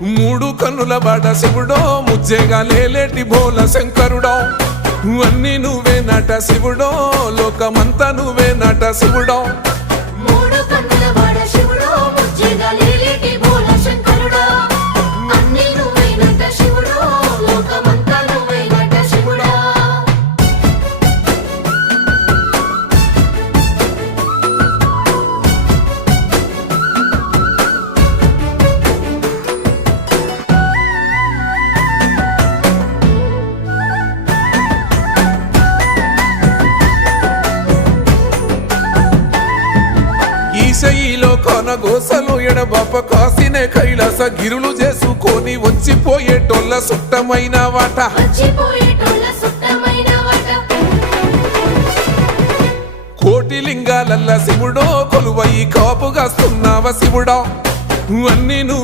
మూడు కన్నుల బాట శివుడో ముజ్జేగా లేలేటి భోల శంకరుడో అన్నీ నువ్వే నట శివుడో లోకమంతా నువ్వే నట శివుడో మూడు కన్నుల బాట శివుడో ముజ్జేగా లేలేటి భోల శంకరుడో అన్నీ నువ్వే నట శివుడో లోకమంతా నువ్వే నట శివుడో ఈశయిలో కొనగోసలు ఎడబాప కాసినే కైలాస గిరులు చేసుకొని వచ్చిపోయేటోళ్ళ సుట్టమైన వాట వచ్చిపోయేటోళ్ళ సుట్టమైన వాట కోటి లింగాలల్ల శివుడో కొలువయి కాపుగాస్తున్నావ శివుడా అన్నీ నువ్వే